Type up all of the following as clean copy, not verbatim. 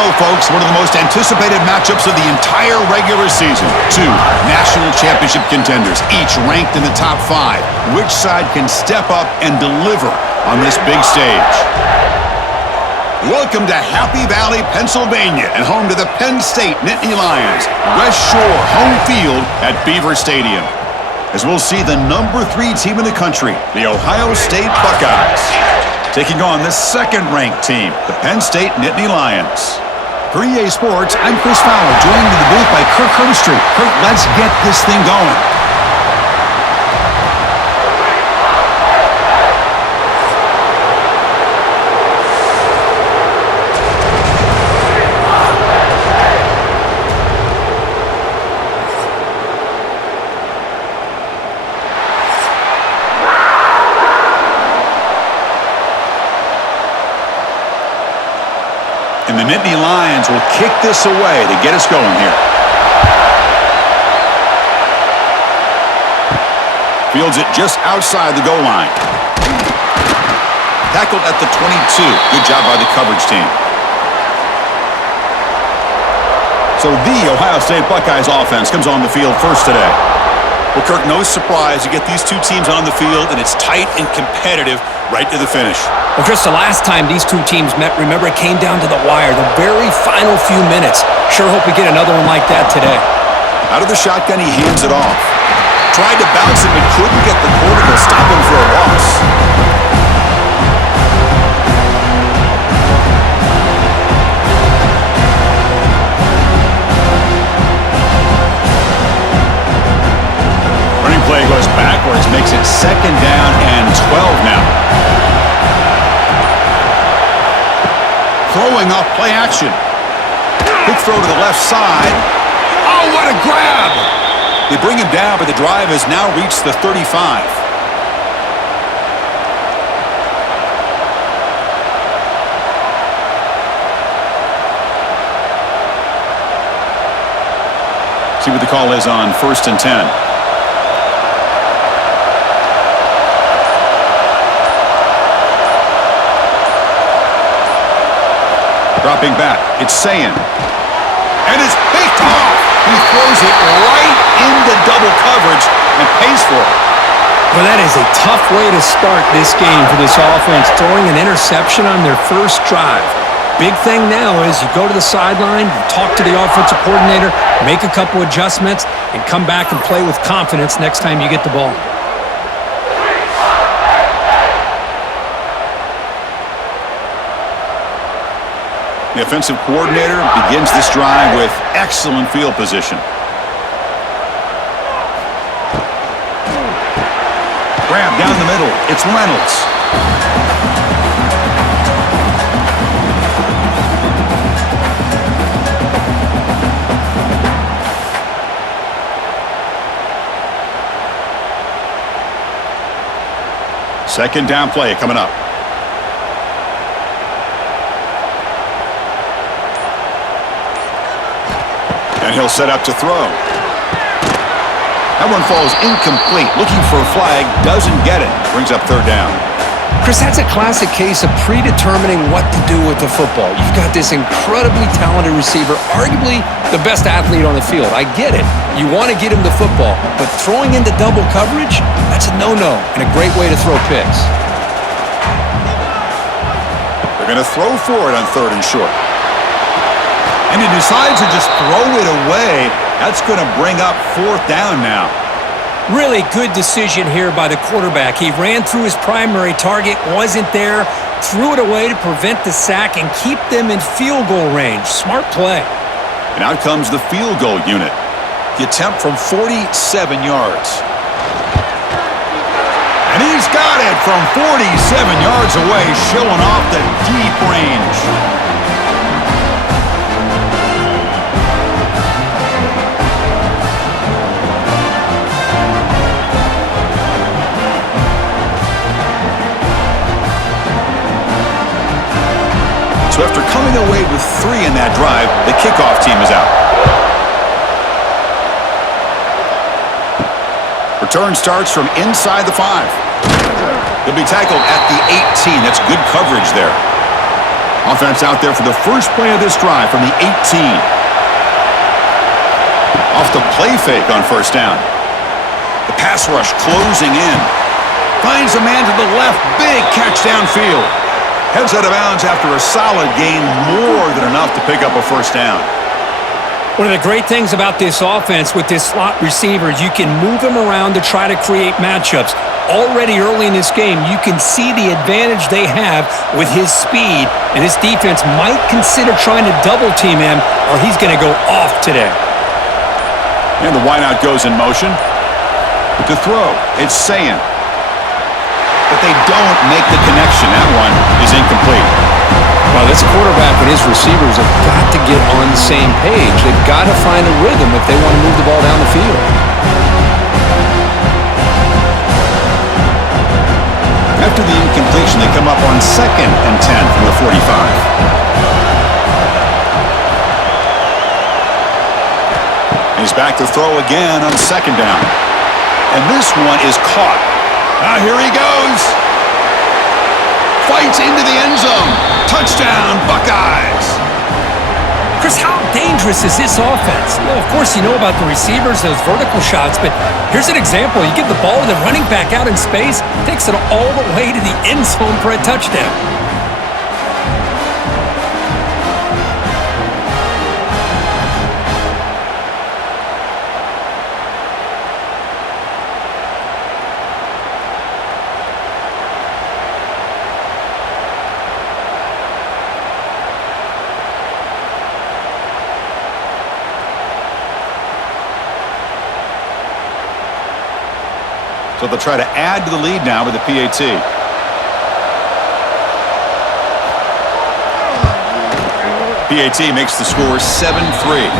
go, folks. One of the most anticipated matchups of the entire regular season. Two national championship contenders, each ranked in the top 5. Which side can step up and deliver on this big stage? Welcome to Happy Valley, Pennsylvania, and home to the Penn State Nittany Lions. West Shore home field at Beaver Stadium. As we'll see the number 3 team in the country, the Ohio State Buckeyes, taking on the second-ranked team, the Penn State Nittany Lions. For EA Sports, I'm Chris Fowler, joined in the booth by Kirk Herbstreit. Kirk, let's get this thing going. And the Nittany Lions will kick this away to get us going here. Fields it just outside the goal line. Tackled at the 22. Good job by the coverage team. So the Ohio State Buckeyes offense comes on the field first today. Well, Kirk, no surprise. You get these two teams on the field, and it's tight and competitive right to the finish. Well, Chris, the last time these two teams met, remember, it came down to the wire, the very final few minutes. Sure hope we get another one like that today. Out of the shotgun, he hands it off. Tried to bounce it, but couldn't get the quarter to stop him for a loss. Running play goes backwards, makes it 2nd down and 12 now. Throwing off play action. Quick throw to the left side. Oh, what a grab! They bring him down, but the drive has now reached the 35. See what the call is on 1st and 10. Dropping back, it's Sayin. And it's picked off. He throws it right into double coverage and pays for it. Well, that is a tough way to start this game for this offense, throwing an interception on their first drive. Big thing now is you go to the sideline, you talk to the offensive coordinator, make a couple adjustments, and come back and play with confidence next time you get the ball. The offensive coordinator begins this drive with excellent field position. Grab down the middle. It's Reynolds. Second down play coming up. And he'll set up to throw. That one falls incomplete. Looking for a flag, doesn't get it. Brings up 3rd down. Chris, that's a classic case of predetermining what to do with the football. You've got this incredibly talented receiver, arguably the best athlete on the field. I get it. You want to get him the football, but throwing into double coverage, that's a no-no and a great way to throw picks. They're going to throw for it on 3rd and short. And he decides to just throw it away. That's going to bring up 4th down now. Really good decision here by the quarterback. He ran through his primary target, wasn't there, threw it away to prevent the sack and keep them in field goal range. Smart play. And out comes the field goal unit. The attempt from 47 yards. And he's got it from 47 yards away, showing off the deep range. So after coming away with 3 in that drive, the kickoff team is out. Return starts from inside the 5. He'll be tackled at the 18. That's good coverage there. Offense out there for the first play of this drive from the 18. Off the play fake on first down. The pass rush closing in. Finds a man to the left. Big catch downfield. Heads out of bounds after a solid gain, more than enough to pick up a first down. One of the great things about this offense with this slot receiver is you can move him around to try to create matchups. Already early in this game, you can see the advantage they have with his speed, and this defense might consider trying to double-team him, or he's going to go off today. And the wideout goes in motion. To throw, it's Sayin. But they don't make the connection. That one is incomplete. Well, this quarterback and his receivers have got to get on the same page. They've got to find a rhythm if they want to move the ball down the field. After the incompletion, they come up on 2nd and 10 from the 45. He's back to throw again on 2nd down. And this one is caught. Now here he goes. Fights into the end zone. Touchdown, Buckeyes. Chris, how dangerous is this offense? Well, of course, you know about the receivers, those vertical shots, but here's an example. You give the ball to the running back out in space, takes it all the way to the end zone for a touchdown. So they'll try to add to the lead now with the PAT. PAT makes the score 7-3.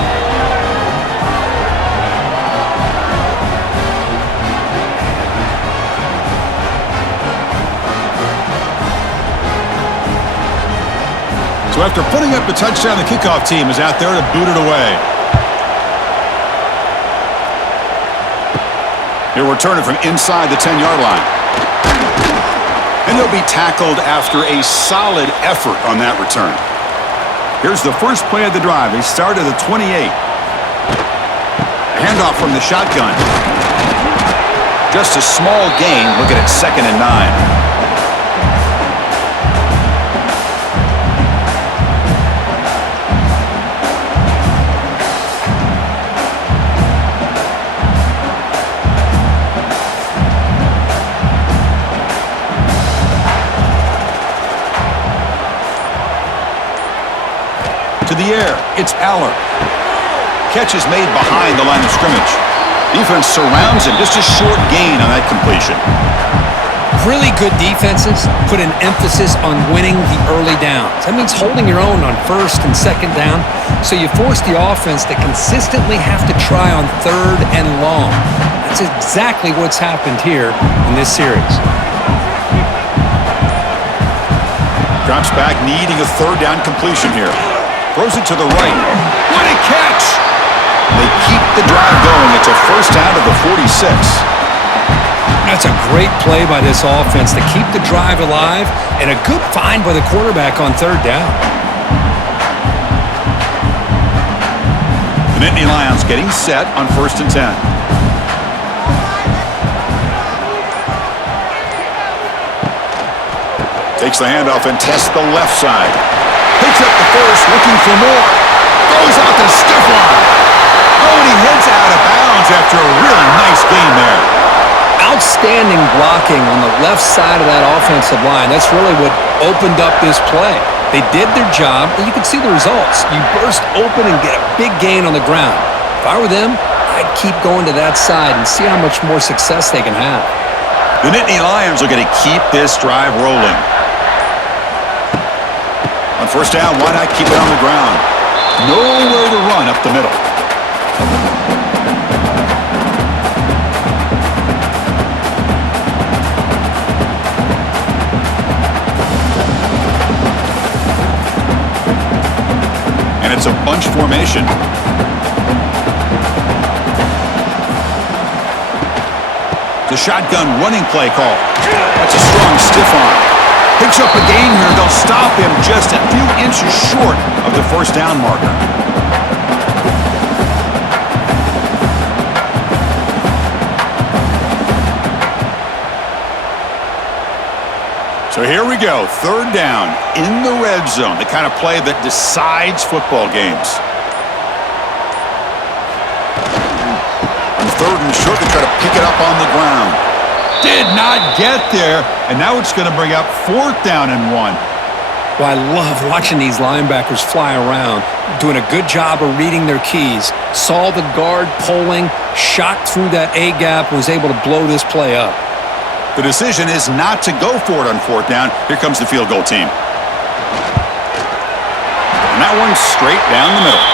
So after putting up a touchdown, the kickoff team is out there to boot it away. He'll return it from inside the 10-yard line. And he'll be tackled after a solid effort on that return. Here's the first play of the drive. They start at the 28. A handoff from the shotgun. Just a small gain. Look at it, 2nd and 9. To the air, it's Aller. Catch is made behind the line of scrimmage. Defense surrounds him, just a short gain on that completion. Really good defenses put an emphasis on winning the early downs. That means holding your own on 1st and 2nd down, so you force the offense to consistently have to try on 3rd and long. That's exactly what's happened here in this series. Drops back, needing a 3rd down completion here. Throws it to the right. What a catch! They keep the drive going. It's a first down of the 46. That's a great play by this offense to keep the drive alive, and a good find by the quarterback on 3rd down. The Nittany Lions getting set on 1st and 10. Takes the handoff and tests the left side. Picks up the first, looking for more. Goes out to stiff arm. Oh, and he heads out of bounds after a really nice gain there. Outstanding blocking on the left side of that offensive line. That's really what opened up this play. They did their job, and you can see the results. You burst open and get a big gain on the ground. If I were them, I'd keep going to that side and see how much more success they can have. The Nittany Lions are going to keep this drive rolling. On 1st down, why not keep it on the ground? Nowhere to run up the middle. And it's a bunch formation. The shotgun running play call. That's a strong stiff arm. Picks up a gain here. They'll stop him just a few inches short of the first down marker. So here we go, third down in the red zone, the kind of play that decides football games. On third and short, they try to pick it up on the ground. Did not get there, and now it's going to bring up fourth down and 1. Well, I love watching these linebackers fly around, doing a good job of reading their keys. Saw the guard pulling, shot through that A-gap, was able to blow this play up. The decision is not to go for it on fourth down. Here comes the field goal team. And that one's straight down the middle.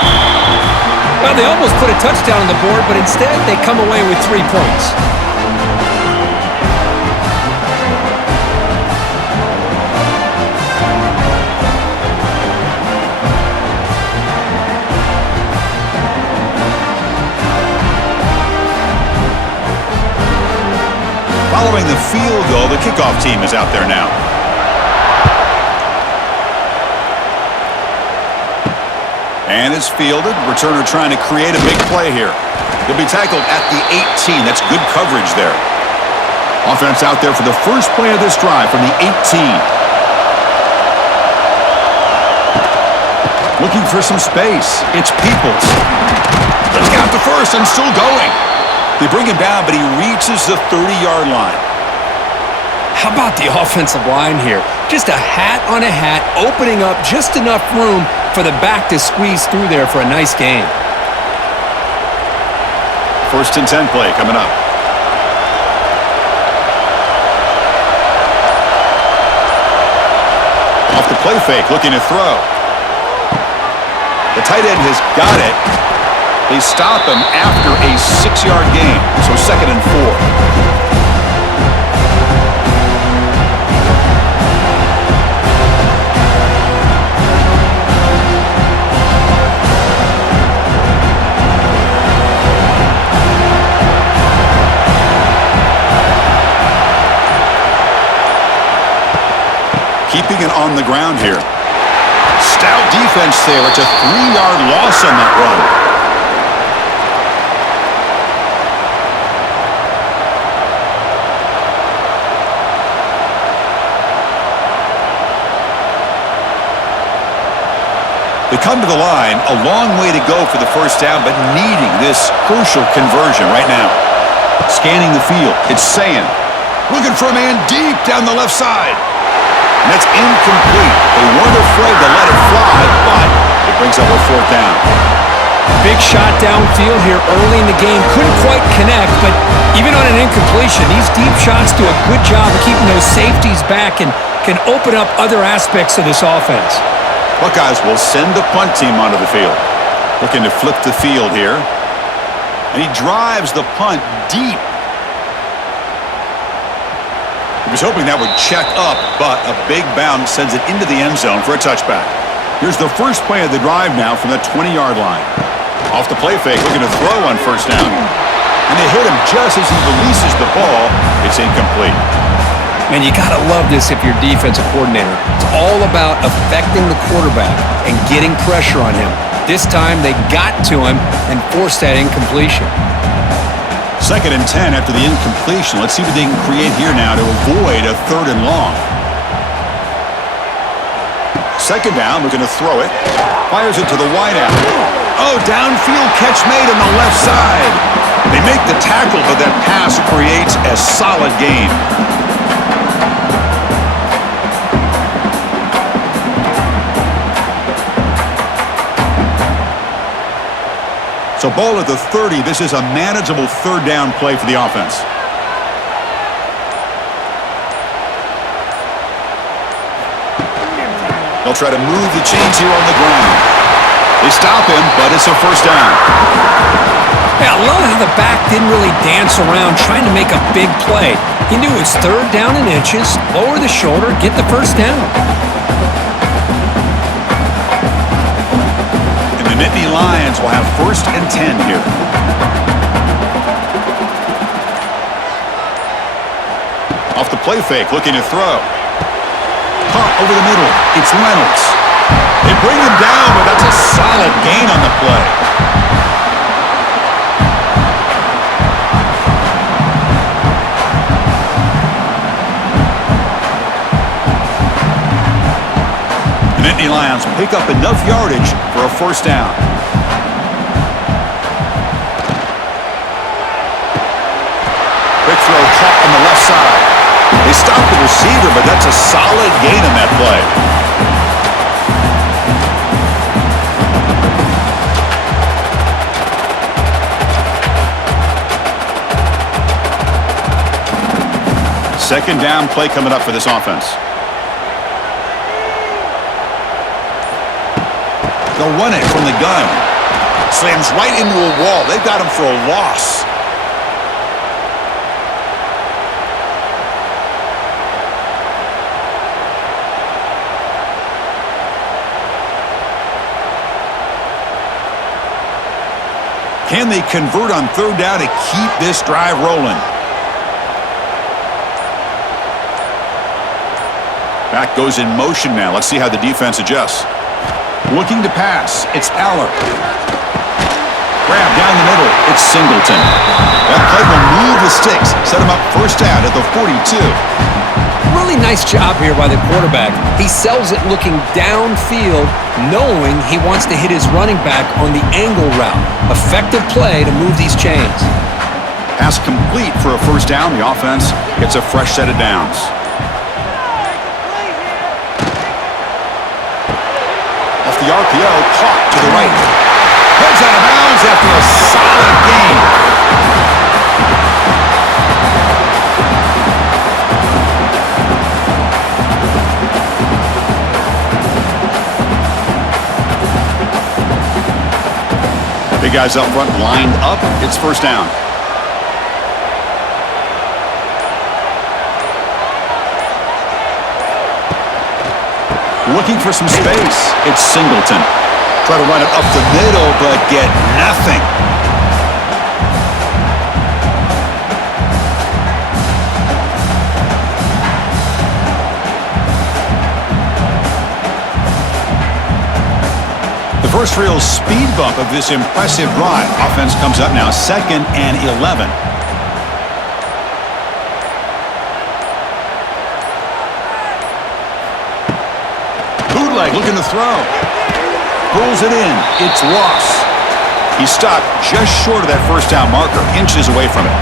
Well, they almost put a touchdown on the board, but instead they come away with 3 points. Following the field goal, the kickoff team is out there now. And it's fielded. Returner trying to create a big play here. He'll be tackled at the 18. That's good coverage there. Offense out there for the first play of this drive from the 18. Looking for some space. It's Peoples. Let's get out to first and still going. They bring him down, but he reaches the 30-yard line. How about the offensive line here? Just a hat on a hat, opening up just enough room for the back to squeeze through there for a nice gain. First and 10 play coming up. Off the play fake, looking to throw. The tight end has got it. They stop him after a 6-yard gain, so second and 4. Keeping it on the ground here. Stout defense there. It's a 3-yard loss on that run. They come to the line, a long way to go for the first down, but needing this crucial conversion right now. Scanning the field, it's Sayin. Looking for a man deep down the left side. And that's incomplete. They weren't afraid to let it fly, but it brings up a fourth down. Big shot downfield here early in the game. Couldn't quite connect, but even on an incompletion, these deep shots do a good job of keeping those safeties back and can open up other aspects of this offense. Buckeyes will send the punt team onto the field. Looking to flip the field here. And he drives the punt deep. He was hoping that would check up, but a big bounce sends it into the end zone for a touchback. Here's the first play of the drive now from the 20-yard line. Off the play fake, looking to throw on first down. And they hit him just as he releases the ball. It's incomplete. Man, you got to love this if you're defensive coordinator. It's all about affecting the quarterback and getting pressure on him. This time, they got to him and forced that incompletion. Second and 10 after the incompletion. Let's see what they can create here now to avoid a third and long. Second down, looking to throw it. Fires it to the wideout. Oh, downfield catch made on the left side. They make the tackle, but that pass creates a solid gain. So ball at the 30. This is a manageable third down play for the offense. They'll try to move the chains here on the ground. They stop him, but it's a first down. Yeah, I love how the back didn't really dance around trying to make a big play. He knew it's third down in inches, lower the shoulder, get the first down. The Nittany Lions will have first and 10 here. Off the play fake, looking to throw. caught over the middle. It's Reynolds. They bring him down, but that's a solid gain on the play. The Nittany Lions pick up enough yardage for a first down. Quick throw caught on the left side. They stop the receiver, but that's a solid gain on that play. Second down play coming up for this offense. They'll run it from the gun. Slams right into a wall. They've got him for a loss. Can they convert on third down to keep this drive rolling? Back goes in motion now. Let's see how the defense adjusts. Looking to pass. It's Aller. Grab down the middle. It's Singleton. That play will move the sticks. Set him up first down at the 42. Really nice job here by the quarterback. He sells it looking downfield, knowing he wants to hit his running back on the angle route. Effective play to move these chains. Pass complete for a first down. The offense gets a fresh set of downs. Off the RPO, caught to the right. Heads out of bounds after a solid gain. Big guys up front lined up. It's first down. Looking for some space. It's Singleton. Try to run it up the middle, but get nothing. The first real speed bump of this impressive drive. Offense comes up now, 2nd and 11. Bootleg looking to throw. Pulls it in. It's Ross. He stopped just short of that first down marker, inches away from it.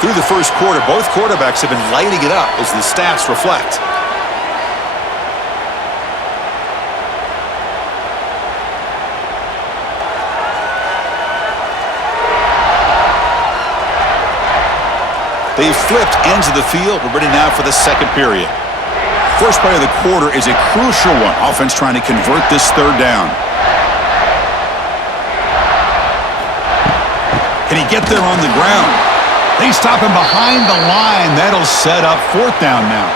Through the first quarter, both quarterbacks have been lighting it up as the stats reflect. They've flipped ends of the field. We're ready now for the second period. First play of the quarter is a crucial one. Offense trying to convert this third down. Can he get there on the ground? They stop him behind the line. That'll set up fourth down now.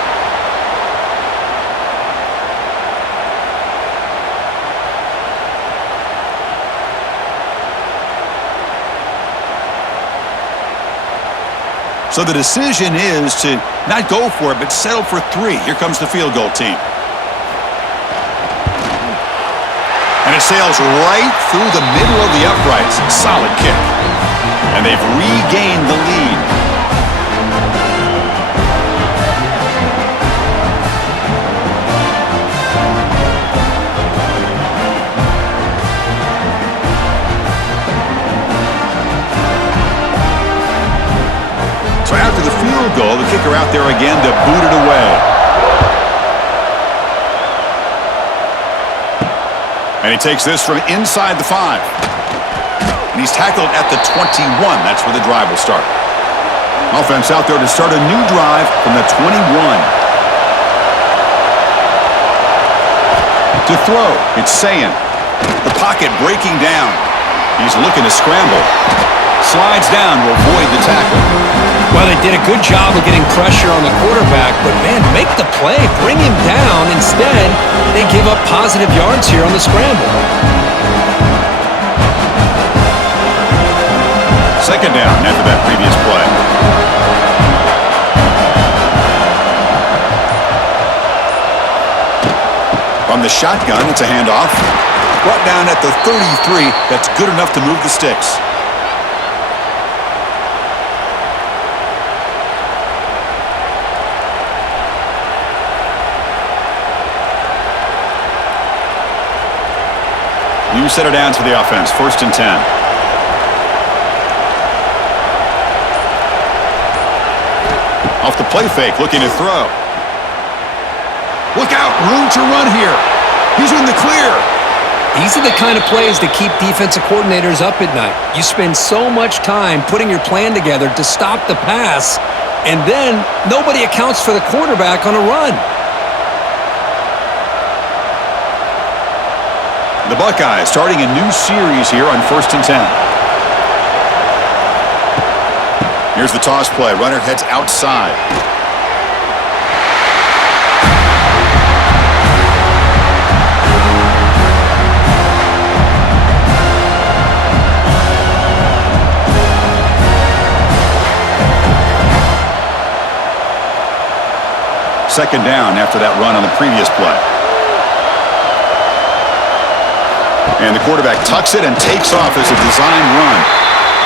So the decision is to not go for it, but settle for 3. Here comes the field goal team. And it sails right through the middle of the uprights. Solid kick. And they've regained the lead. So after the field goal, the kicker out there again to boot it away. And he takes this from inside the 5. And he's tackled at the 21. That's where the drive will start. Offense out there to start a new drive from the 21. To throw, it's Sayin. The pocket breaking down. He's looking to scramble. Slides down to avoid the tackle. Well, they did a good job of getting pressure on the quarterback, but man, make the play, bring him down. Instead, they give up positive yards here on the scramble. Second down after that previous play. From the shotgun, it's a handoff. Brought down at the 33. That's good enough to move the sticks. New set of downs for the offense. 1st and 10. Off the play fake, looking to throw. Look out, room to run here. He's in the clear. These are the kind of plays that keep defensive coordinators up at night. You spend so much time putting your plan together to stop the pass, and then nobody accounts for the quarterback on a run. The Buckeyes starting a new series here on 1st and 10. Here's the toss play. Runner heads outside. Second down after that run on the previous play. And the quarterback tucks it and takes off as a design run.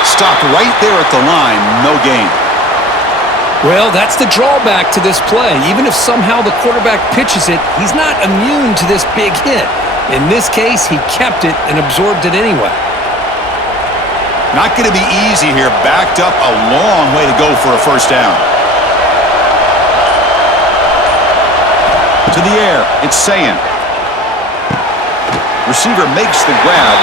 Stopped right there at the line, no gain. Well, that's the drawback to this play. Even if somehow the quarterback pitches it, he's not immune to this big hit. In this case, he kept it and absorbed it anyway. Not going to be easy here. Backed up a long way to go for a first down. To the air, it's Sayin. Receiver makes the grab.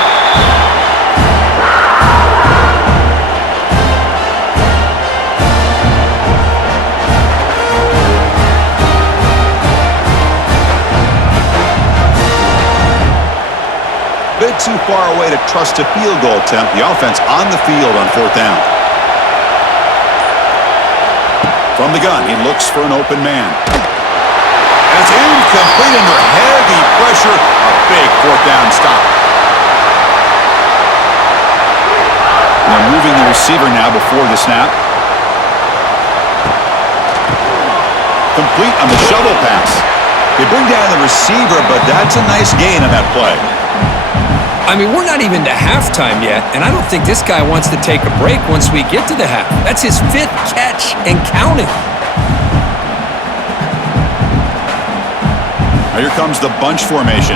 Bit too far away to trust a field goal attempt. The offense on the field on 4th down. From the gun, he looks for an open man. It's incomplete under heavy pressure. A big 4th down stop. They're moving the receiver now before the snap. Complete on the shovel pass. They bring down the receiver, but that's a nice gain on that play. I mean, we're not even to halftime yet, and I don't think this guy wants to take a break once we get to the half. That's his 5th catch and counting. Here comes the bunch formation.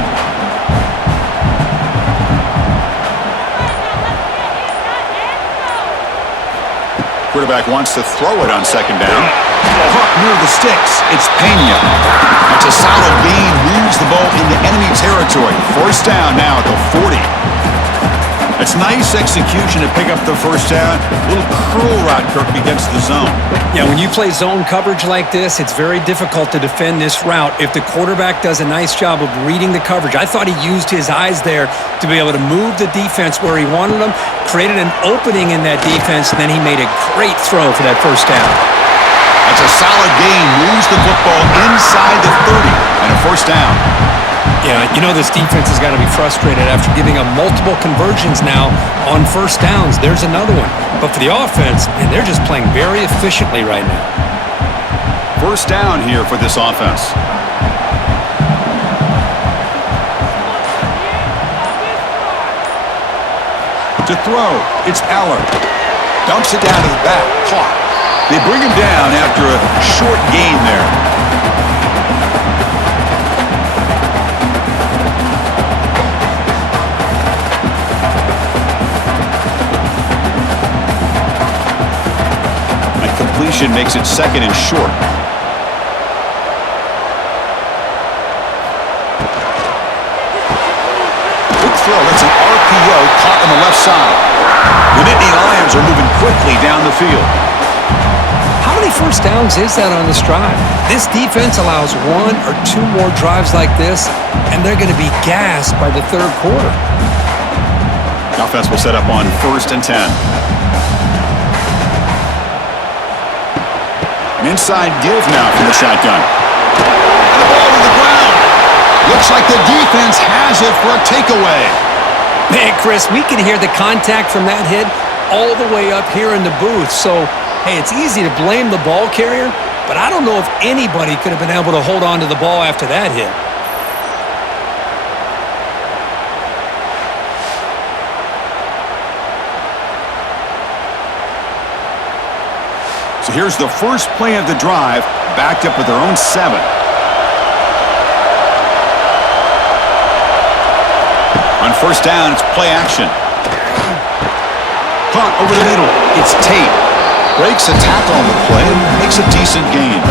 Quarterback wants to throw it on 2nd down. Caught near the sticks. It's Pena. It's a solid gain. Moves the ball into enemy territory. 1st down now at the 40. It's nice execution to pick up the 1st down. A little curl route, Kirk, against the zone. Yeah, when you play zone coverage like this, it's very difficult to defend this route if the quarterback does a nice job of reading the coverage. I thought he used his eyes there to be able to move the defense where he wanted them, created an opening in that defense, and then he made a great throw for that 1st down. That's a solid gain. Moves the football inside the 30 and a 1st down. Yeah, you know this defense has got to be frustrated after giving up multiple conversions now on 1st downs. There's another one. But for the offense, man, they're just playing very efficiently right now. 1st down here for this offense. To throw, it's Aller. Dumps it down to the back. Caught. They bring him down after a short gain there. Completion makes it 2nd and short. Good throw. That's an RPO caught on the left side. The Nittany Lions are moving quickly down the field. How many 1st downs is that on this drive? This defense allows 1 or 2 more drives like this, and they're going to be gassed by the 3rd quarter. The offense will set up on 1st and 10. An inside give now from the shotgun. And the ball to the ground. Looks like the defense has it for a takeaway. Man, Chris, we can hear the contact from that hit all the way up here in the booth. So, hey, it's easy to blame the ball carrier, but I don't know if anybody could have been able to hold on to the ball after that hit. So here's the first play of the drive, backed up with their own 7. On first down, it's play action. Caught over the middle. It's Tate. Breaks a tackle on the play and makes a decent gain.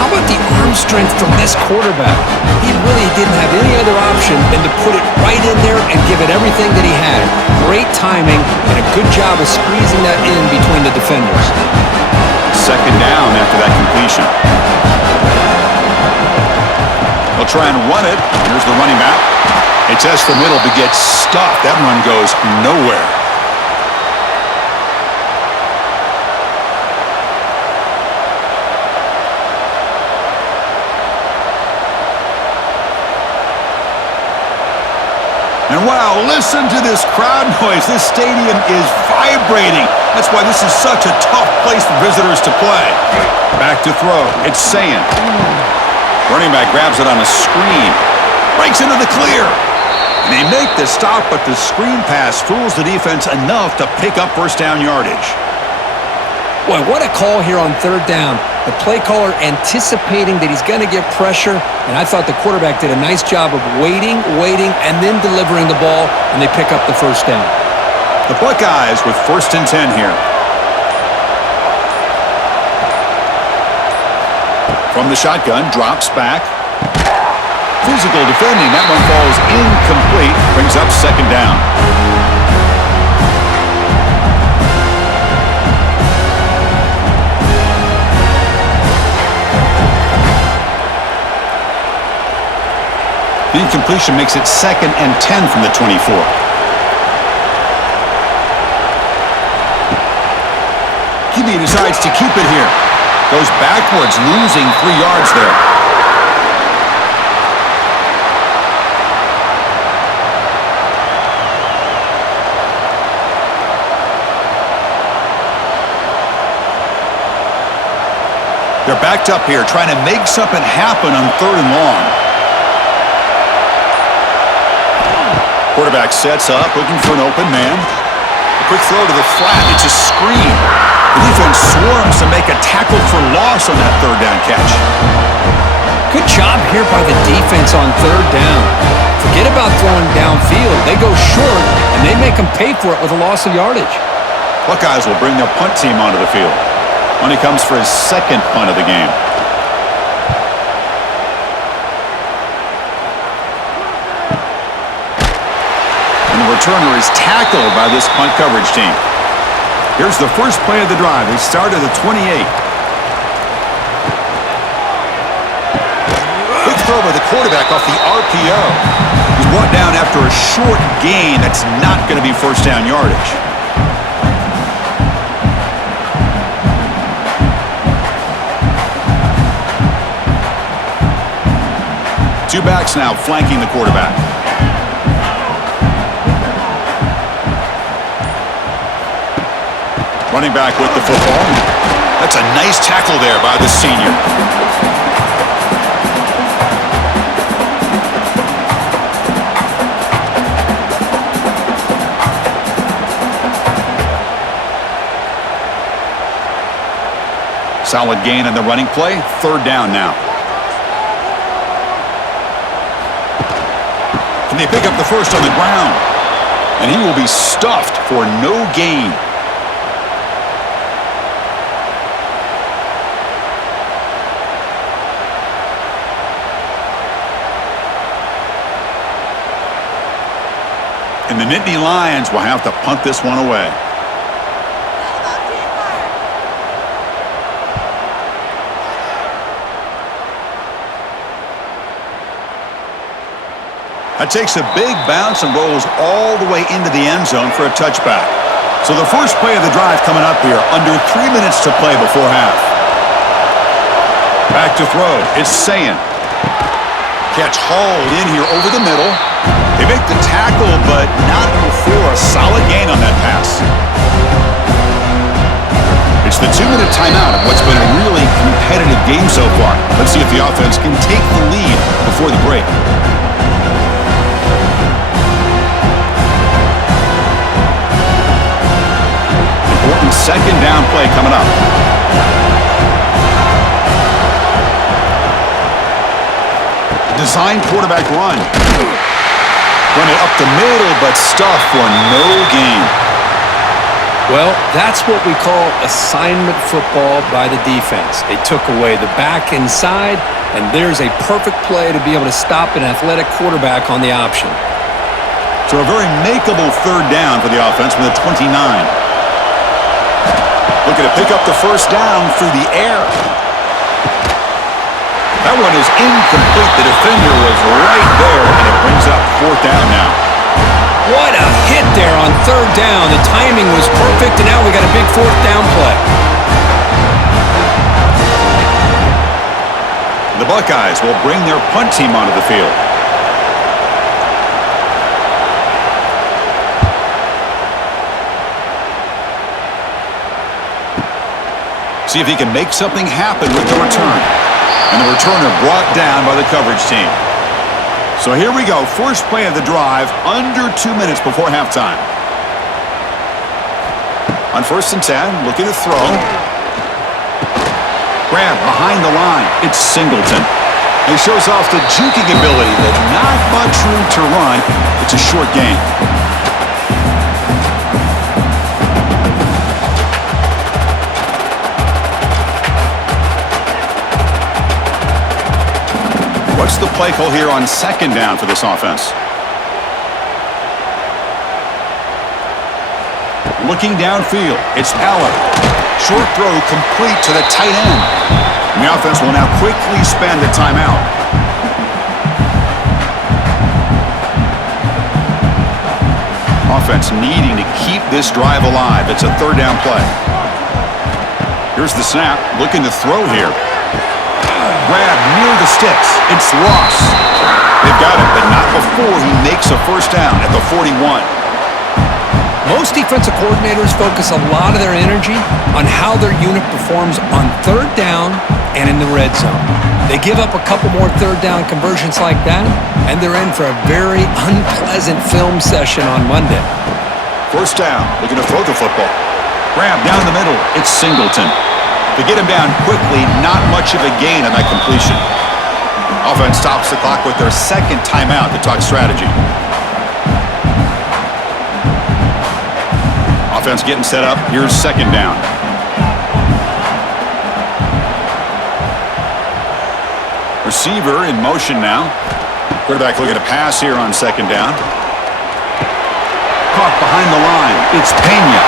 How about the arm strength from this quarterback? He really didn't have any other option than to put it right in there and give it everything that he had. Great timing and a good job of squeezing that in between the defenders. Second down after that completion. They'll try and run it. Here's the running back. He tests the middle but gets stuffed. That run goes nowhere. And wow, listen to this crowd noise. This stadium is vibrating. That's why this is such a tough place for visitors to play. Back to throw. It's Sayin. Running back grabs it on a screen. Breaks into the clear. And they make the stop, but the screen pass fools the defense enough to pick up first down yardage. Boy, what a call here on third down. The play caller anticipating that he's going to get pressure, and I thought the quarterback did a nice job of waiting, and then delivering the ball, and they pick up the first down. The Buckeyes with first and 10 here. From the shotgun, drops back. Physical defending. That one falls incomplete. Brings up second down. The incompletion makes it second and 10 from the 24. QB decides to keep it here. Goes backwards, losing 3 yards there. They're backed up here, trying to make something happen on third and long. Quarterback sets up, looking for an open man. A quick throw to the flat. It's a screen. The defense swarms to make a tackle for loss on that third down catch. Good job here by the defense on third down. Forget about throwing downfield. They go short, and they make them pay for it with a loss of yardage. Buckeyes will bring their punt team onto the field. When he comes for his second punt of the game. And the returner is tackled by this punt coverage team. Here's the first play of the drive. They start at the 28. Quick throw by the quarterback off the RPO. He's brought down after a short gain. That's not going to be first down yardage. Two backs now flanking the quarterback. Running back with the football. That's a nice tackle there by the senior. Solid gain on the running play. Third down now. Can they pick up the first on the ground? And he will be stuffed for no gain. And the Nittany Lions will have to punt this one away. That takes a big bounce and rolls all the way into the end zone for a touchback. So the first play of the drive coming up here, under 3 minutes to play before half. Back to throw. It's Sayin. Catch hauled in here over the middle. They make the tackle, but not before a solid gain on that pass. It's the 2-minute timeout of what's been a really competitive game so far. Let's see if the offense can take the lead before the break. Important second down play coming up. Design quarterback run. Run it up the middle, but stuff for no gain. Well, that's what we call assignment football by the defense. They took away the back inside, and there's a perfect play to be able to stop an athletic quarterback on the option. So a very makeable third down for the offense with a 29. Looking to pick up the first down through the air. That one is incomplete. The defender was right there, and it brings up fourth down now. What a hit there on third down. The timing was perfect, and now we got a big fourth down play. The Buckeyes will bring their punt team onto the field. See if he can make something happen with the return. And the returner brought down by the coverage team. So here we go. First play of the drive, under 2 minutes before halftime. On 1st and 10, looking to throw. Grab behind the line. It's Singleton. He shows off the juking ability, but not much room to run. It's a short gain. What's the play call here on second down for this offense? Looking downfield, it's Allen. Short throw complete to the tight end. And the offense will now quickly spend the timeout. Offense needing to keep this drive alive. It's a third down play. Here's the snap, looking to throw here. Grab near the sticks. It's Ross. They've got it, but not before he makes a first down at the 41. Most defensive coordinators focus a lot of their energy on how their unit performs on third down and in the red zone. They give up a couple more third down conversions like that, and they're in for a very unpleasant film session on Monday. First down, looking to throw the football. Grab down the middle. It's Singleton. To get him down quickly, not much of a gain on that completion. Offense stops the clock with their second timeout to talk strategy. Offense getting set up. Here's second down. Receiver in motion now. Quarterback looking to pass here on second down. Caught behind the line. It's Pena.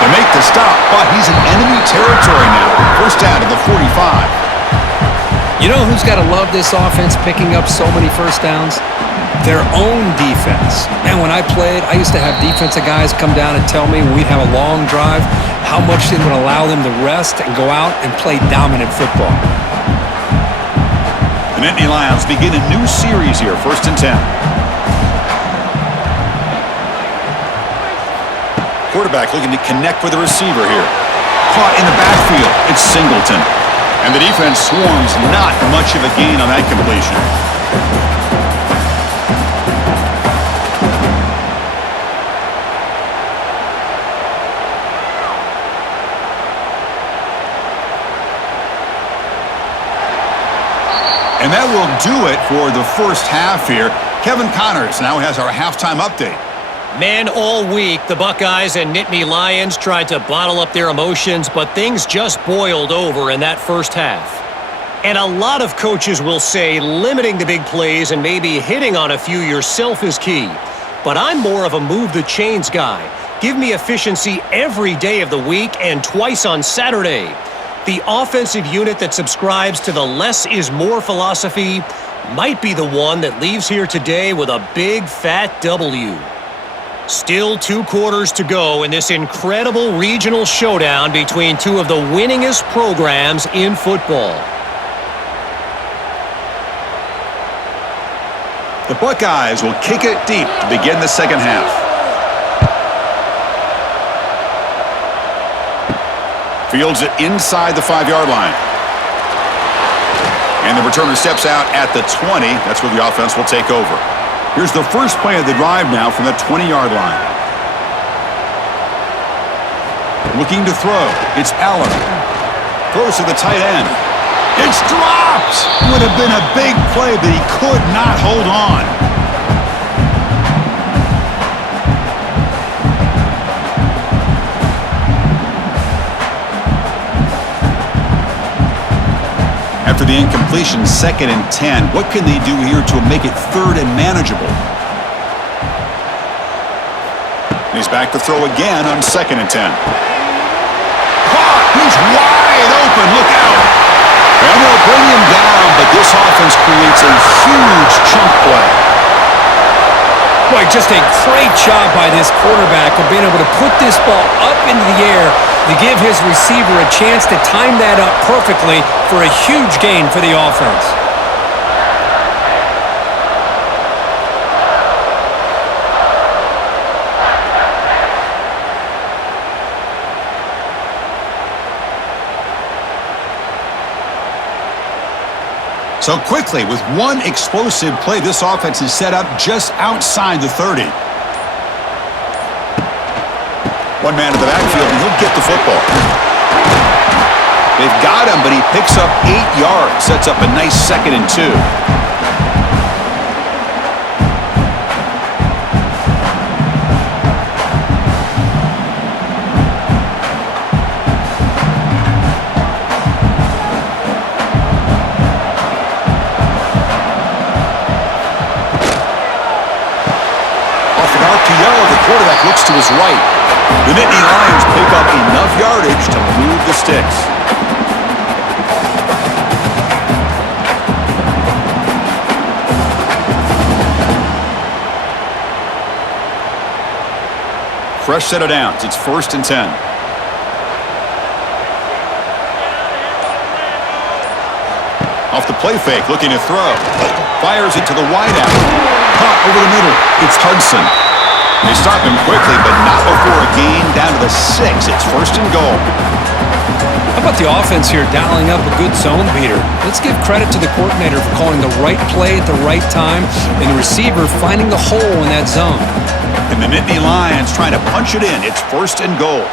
They make the stop, but he's in enemy territory now. First down to the 45. You know who's got to love this offense picking up so many first downs? Their own defense. Man, when I played, I used to have defensive guys come down and tell me when we'd have a long drive how much they would allow them to rest and go out and play dominant football. The Nittany Lions begin a new series here, 1st and 10. Quarterback looking to connect with the receiver here. Caught in the backfield. It's Singleton. And the defense swarms, not much of a gain on that completion. And that will do it for the first half here. Kevin Connors now has our halftime update. Man, all week, the Buckeyes and Nittany Lions tried to bottle up their emotions, but things just boiled over in that first half. And a lot of coaches will say limiting the big plays and maybe hitting on a few yourself is key. But I'm more of a move the chains guy. Give me efficiency every day of the week and twice on Saturday. The offensive unit that subscribes to the less is more philosophy might be the one that leaves here today with a big fat W. Still 2 quarters to go in this incredible regional showdown between two of the winningest programs in football. The Buckeyes will kick it deep to begin the second half. Fields it inside the 5-yard line. And the returner steps out at the 20. That's where the offense will take over. Here's the first play of the drive now from the 20-yard line. Looking to throw. It's Allen. Throws to the tight end. It's dropped! Would have been a big play, but he could not hold on. After the incompletion, 2nd and 10. What can they do here to make it 3rd and manageable? He's back to throw again on 2nd and 10. Caught! He's wide open. Look out! And they'll bring him down, but this offense creates a huge chunk play. Boy, just a great job by this quarterback of being able to put this ball up into the air to give his receiver a chance to time that up perfectly for a huge gain for the offense. So quickly, with one explosive play, this offense is set up just outside the 30. One man in the backfield, and he'll get the football. They've got him, but he picks up 8 yards. Sets up a nice 2nd and 2. Quarterback looks to his right. The Nittany Lions pick up enough yardage to move the sticks. Fresh set of downs. It's 1st and 10. Off the play fake, looking to throw. Fires it to the wideout. Caught over the middle. It's Hudson. They stop him quickly, but not before a gain down to the 6. It's 1st and goal. How about the offense here dialing up a good zone beater? Let's give credit to the coordinator for calling the right play at the right time and the receiver finding the hole in that zone. And the Nittany Lions trying to punch it in. It's 1st and goal.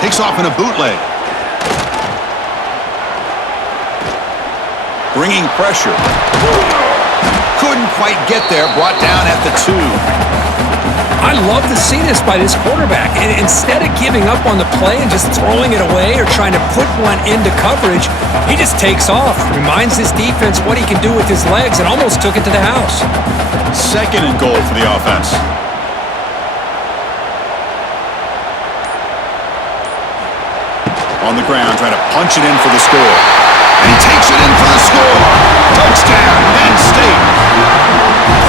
Takes off in a bootleg. Bringing pressure. Couldn't quite get there. Brought down at the 2. I love to see this by this quarterback. And instead of giving up on the play and just throwing it away or trying to put one into coverage, he just takes off. Reminds his defense what he can do with his legs and almost took it to the house. 2nd and goal for the offense. On the ground, trying to punch it in for the score. And he takes it in for the score. Touchdown, Penn State.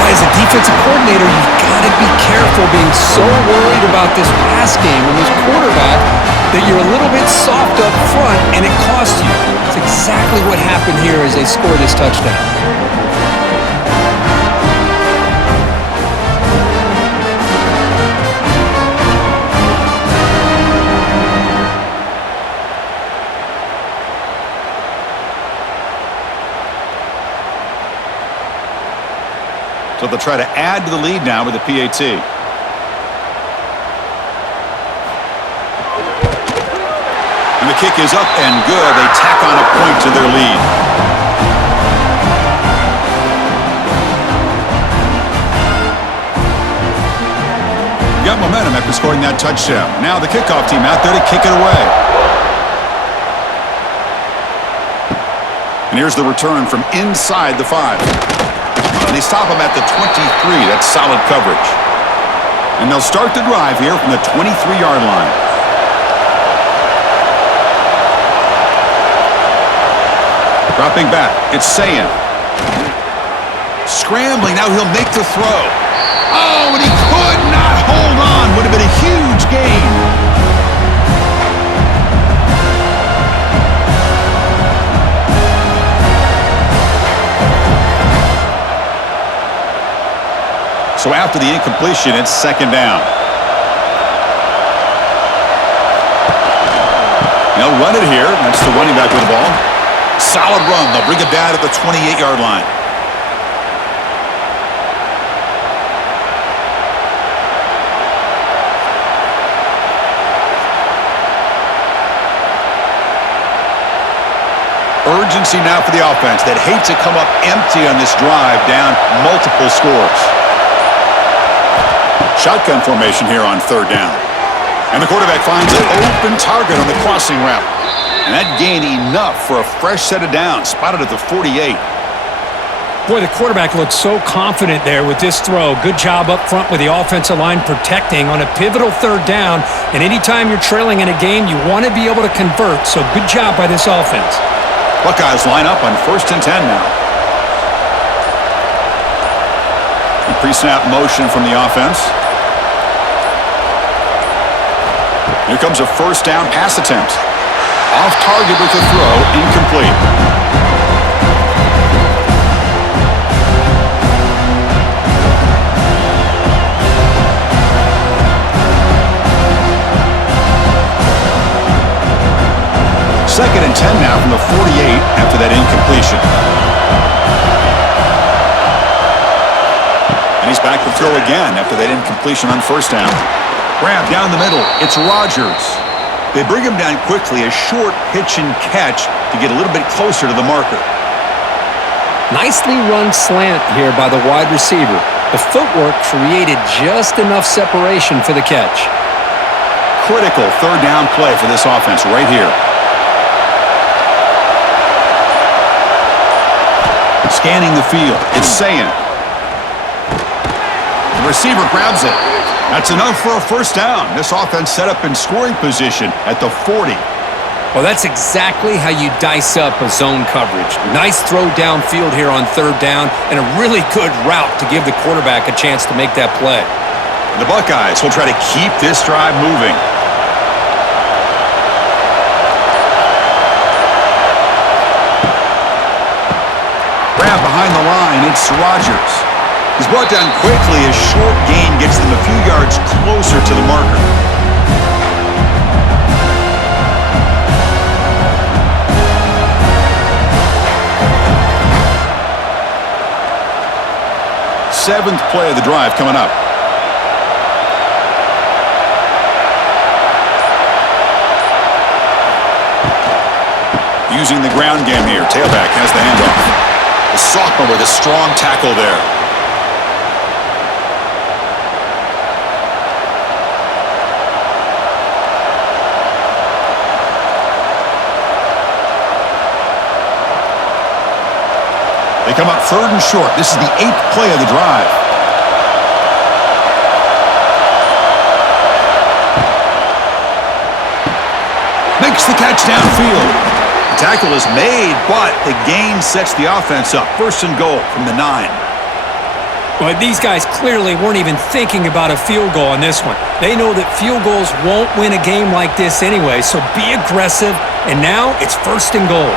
Boy, as a defensive coordinator, you've got to be careful being so worried about this pass game and this quarterback that you're a little bit soft up front and it costs you. It's exactly what happened here as they score this touchdown. So they'll try to add to the lead now with the PAT. And the kick is up and good. They tack on a point to their lead. Got momentum after scoring that touchdown. Now the kickoff team out there to kick it away. And here's the return from inside the 5. And they stop him at the 23. That's solid coverage. And they'll start the drive here from the 23-yard line. Dropping back. It's Sayin. Scrambling. Now he'll make the throw. Oh, and he could not hold on. Would have been a huge gain. So after the incompletion, it's second down. They'll run it here. That's the running back with the ball. Solid run. They'll bring it down at the 28-yard line. Urgency now for the offense that hate to come up empty on this drive, down multiple scores. Shotgun formation here on third down. And the quarterback finds an open target on the crossing route. And that gained enough for a fresh set of downs, spotted at the 48. Boy, the quarterback looks so confident there with this throw. Good job up front with the offensive line protecting on a pivotal third down. And anytime you're trailing in a game, you want to be able to convert. So good job by this offense. Buckeyes line up on 1st and 10 now. Pre-snap motion from the offense. Here comes a first down pass attempt. Off target with the throw, incomplete. Second and 10 now from the 48 after that incompletion. And he's back to throw again after that incompletion on first down. Grab down the middle. It's Rodgers. They bring him down quickly, a short pitch and catch to get a little bit closer to the marker. Nicely run slant here by the wide receiver. The footwork created just enough separation for the catch. Critical third down play for this offense right here. Scanning the field. It's Sayan. The receiver grabs it. That's enough for a first down. This offense set up in scoring position at the 40. Well, that's exactly how you dice up a zone coverage. Nice throw downfield here on third down and a really good route to give the quarterback a chance to make that play. The Buckeyes will try to keep this drive moving. Grab behind the line. It's Rodgers. He's brought down quickly. A short gain gets them a few yards closer to the marker. Seventh play of the drive coming up. Using the ground game here. Tailback has the handoff. The sophomore with a strong tackle there. They come up third and short. This is the 8th play of the drive. Makes the catch downfield. The tackle is made, but the gain sets the offense up. First and goal from the 9. Well, these guys clearly weren't even thinking about a field goal on this one. They know that field goals won't win a game like this anyway, so be aggressive. And now it's first and goal.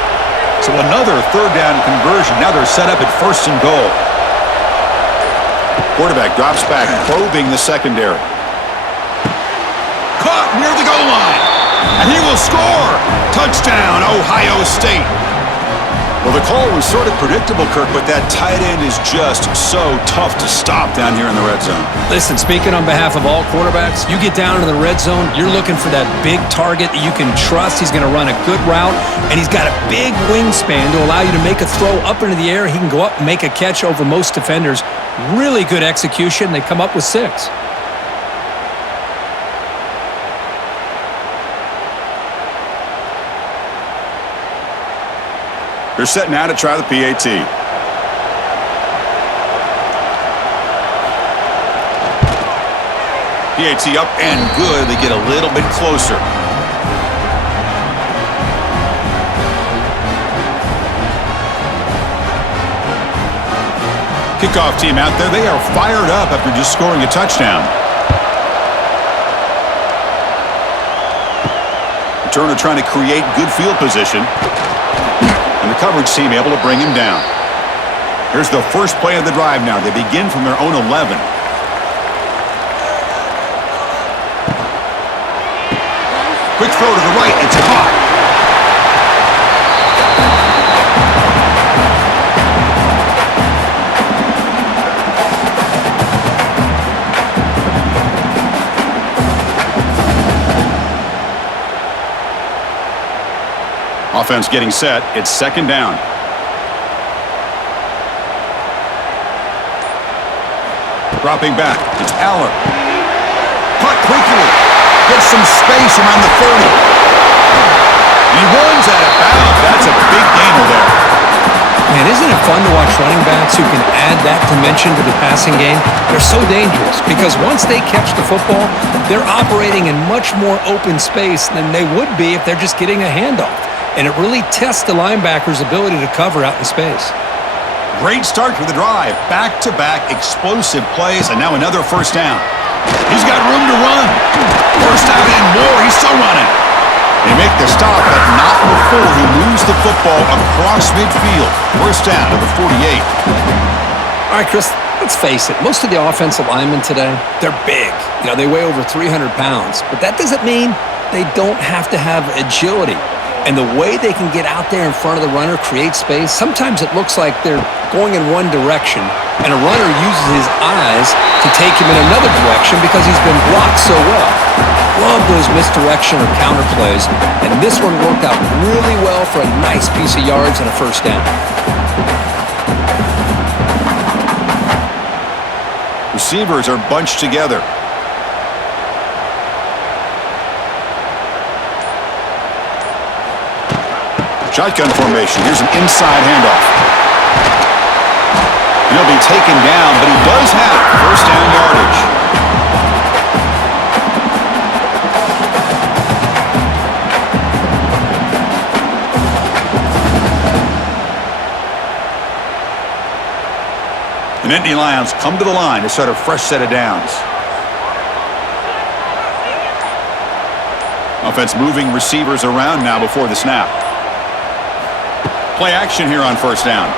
So another third down conversion. Now they're set up at first and goal. Quarterback drops back, probing the secondary. Caught near the goal line. And he will score. Touchdown, Ohio State. Well, the call was sort of predictable, Kirk, but that tight end is just so tough to stop down here in the red zone. Listen, speaking on behalf of all quarterbacks, you get down to the red zone, you're looking for that big target that you can trust. He's going to run a good route, and he's got a big wingspan to allow you to make a throw up into the air. He can go up and make a catch over most defenders. Really good execution. They come up with 6. They're set now to try the PAT. PAT up and good. They get a little bit closer. Kickoff team out there. They are fired up after just scoring a touchdown. Returner trying to create good field position. And the coverage team able to bring him down. Here's the first play of the drive now. They begin from their own 11. Quick throw to the right. It's caught. Offense getting set. It's second down. Dropping back. It's Aller. Cut quickly. Gets some space around the 30. And he runs out of bounds. That's a big gainer there. Man, isn't it fun to watch running backs who can add that dimension to the passing game? They're so dangerous because once they catch the football, they're operating in much more open space than they would be if they're just getting a handoff. And it really tests the linebacker's ability to cover out in space. Great start to the drive. Back-to-back explosive plays, and now another first down. He's got room to run. First down and more. He's still running. They make the stop, but not before he moves the football across midfield. First down to the 48. All right, Chris, let's face it. Most of the offensive linemen today, they're big. You know, they weigh over 300 pounds. But that doesn't mean they don't have to have agility. And the way they can get out there in front of the runner, create space, sometimes it looks like they're going in one direction, and a runner uses his eyes to take him in another direction because he's been blocked so well. Love those misdirection or counter plays, and this one worked out really well for a nice piece of yards and a first down. Receivers are bunched together. Shotgun formation. Here's an inside handoff. He'll be taken down, but he does have first down yardage. The Nittany Lions come to the line to start a fresh set of downs. Offense moving receivers around now before the snap. Play action here on first down.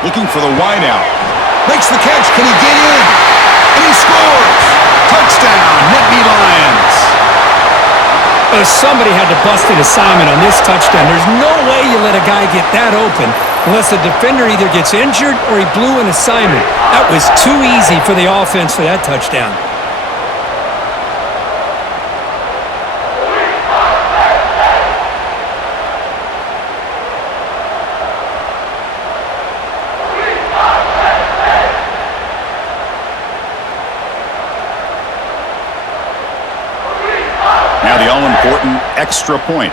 Looking for the wideout. Makes the catch. Can he get in? And he scores! Touchdown, Nittany Lions. Somebody had to bust an assignment on this touchdown. There's no way you let a guy get that open unless the defender either gets injured or he blew an assignment. That was too easy for the offense for that touchdown. Now the all-important extra point.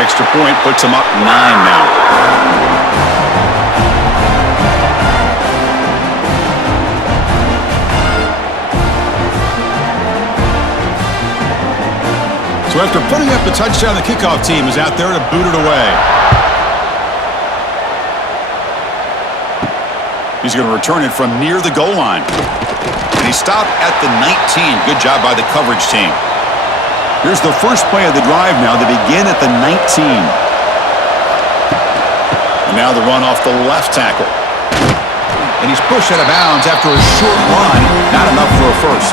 Extra point puts him up 9 now. So after putting up the touchdown, the kickoff team is out there to boot it away. He's going to return it from near the goal line. And he stopped at the 19. Good job by the coverage team. Here's the first play of the drive now. They begin at the 19. And now the run off the left tackle. And he's pushed out of bounds after a short run. Not enough for a first.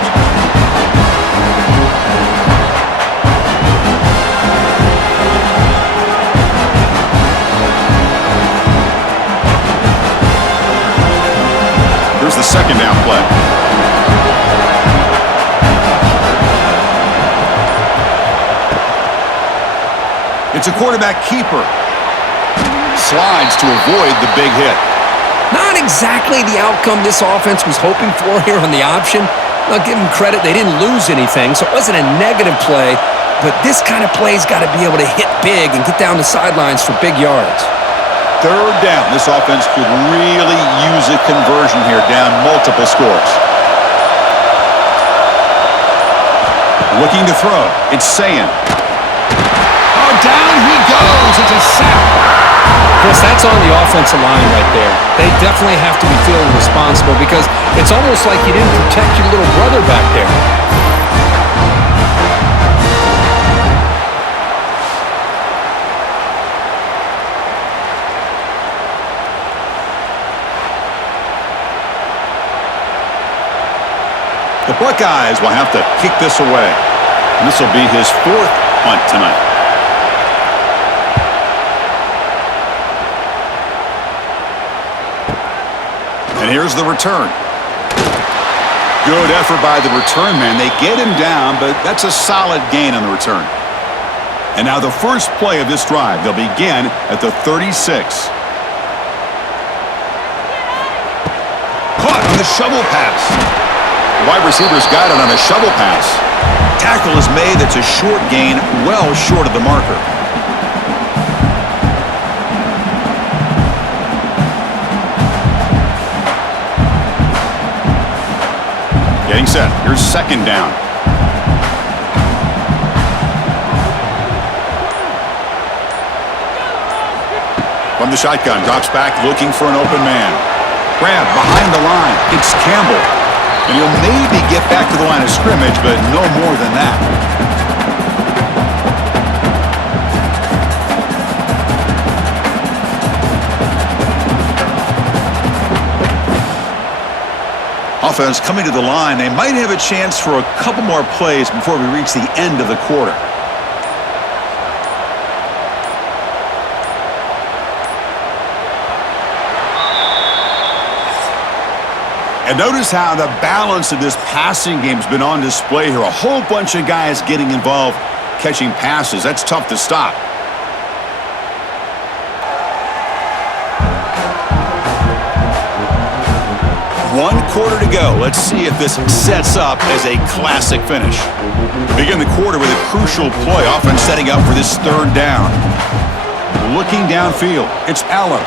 Here's the second down play. It's a quarterback keeper. Slides to avoid the big hit. Not exactly the outcome this offense was hoping for here on the option. I'll give them credit. They didn't lose anything, so it wasn't a negative play. But this kind of play's got to be able to hit big and get down the sidelines for big yards. Third down. This offense could really use a conversion here, down multiple scores. Looking to throw. It's Sayin. Oh, down he goes. It's a sack. Chris, that's on the offensive line right there. They definitely have to be feeling responsible because it's almost like you didn't protect your little brother back there. The Buckeyes will have to kick this away. And this will be his 4th punt tonight. And here's the return. Good effort by the return man. They get him down, but that's a solid gain on the return. And now the first play of this drive. They'll begin at the 36. Caught on the shovel pass. The wide receiver's got it on a shovel pass. Tackle is made. That's a short gain, well short of the marker. Getting set. Here's 2nd down. From the shotgun, drops back looking for an open man. Grab behind the line. It's Campbell. And he'll maybe get back to the line of scrimmage, but no more than that. Offense coming to the line. They might have a chance for a couple more plays before we reach the end of the quarter. And notice how the balance of this passing game has been on display here. A whole bunch of guys getting involved, catching passes. That's tough to stop. One quarter to go. Let's see if this sets up as a classic finish. Begin the quarter with a crucial play. Offense setting up for this 3rd down. Looking downfield. It's Allen.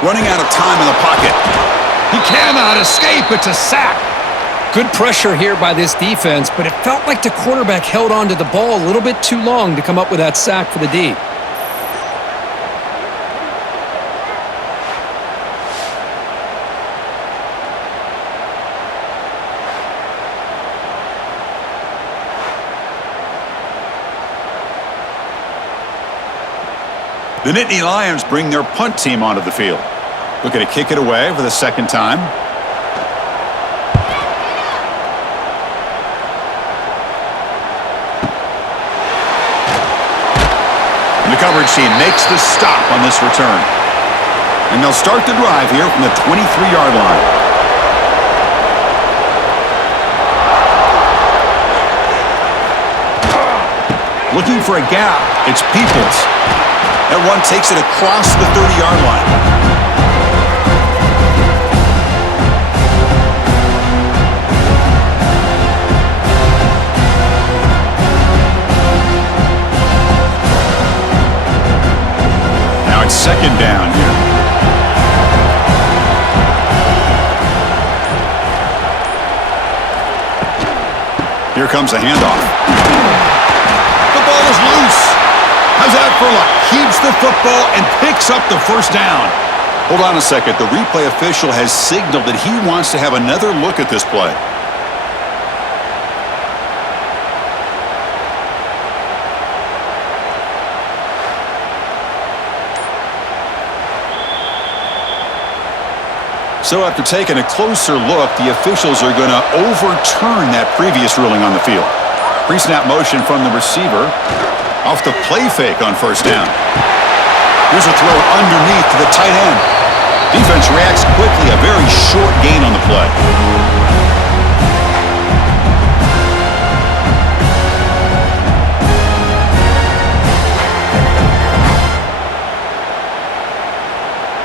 Running out of time in the pocket. He cannot escape. It's a sack. Good pressure here by this defense, but it felt like the quarterback held on to the ball a little bit too long to come up with that sack for the D. The Nittany Lions bring their punt team onto the field. Looking to kick it away for the 2nd time. And the coverage team makes the stop on this return. And they'll start the drive here from the 23-yard line. Looking for a gap. It's Peoples. That one takes it across the 30-yard line. Now it's 2nd down here. Here comes a handoff. The ball is loose. How's that for luck? Keeps the football and picks up the 1st down. Hold on a second. The replay official has signaled that he wants to have another look at this play. So after taking a closer look, the officials are going to overturn that previous ruling on the field. Pre-snap motion from the receiver. Off the play fake on 1st down. Here's a throw underneath to the tight end. Defense reacts quickly. A very short gain on the play.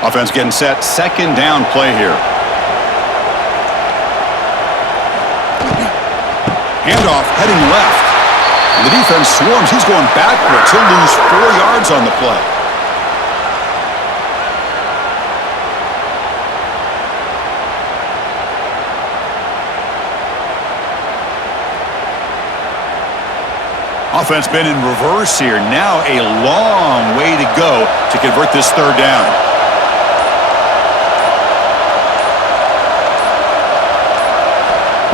Offense getting set. 2nd down play here. Handoff heading left. And the defense swarms. He's going backwards. He'll lose 4 yards on the play. Offense been in reverse here. Now a long way to go to convert this 3rd down.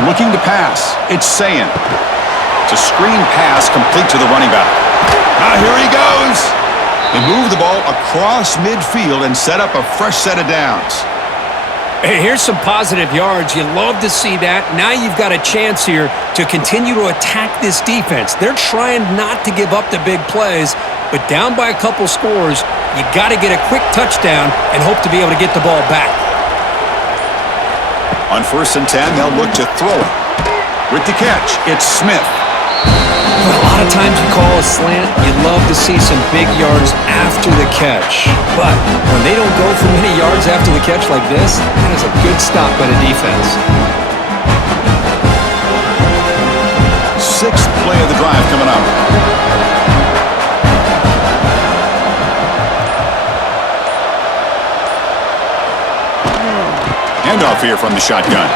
Looking to pass. It's Sayin. It's a screen pass complete to the running back. Now here he goes. They move the ball across midfield and set up a fresh set of downs. Hey, here's some positive yards. You love to see that. Now you've got a chance here to continue to attack this defense. They're trying not to give up the big plays, but down by a couple scores, you got to get a quick touchdown and hope to be able to get the ball back. On 1st and 10, they'll look to throw it. With the catch, it's Smith. A lot of times you call a slant, you love to see some big yards after the catch. But when they don't go for many yards after the catch like this, that is a good stop by the defense. 6th play of the drive coming up. Handoff here from the shotgun.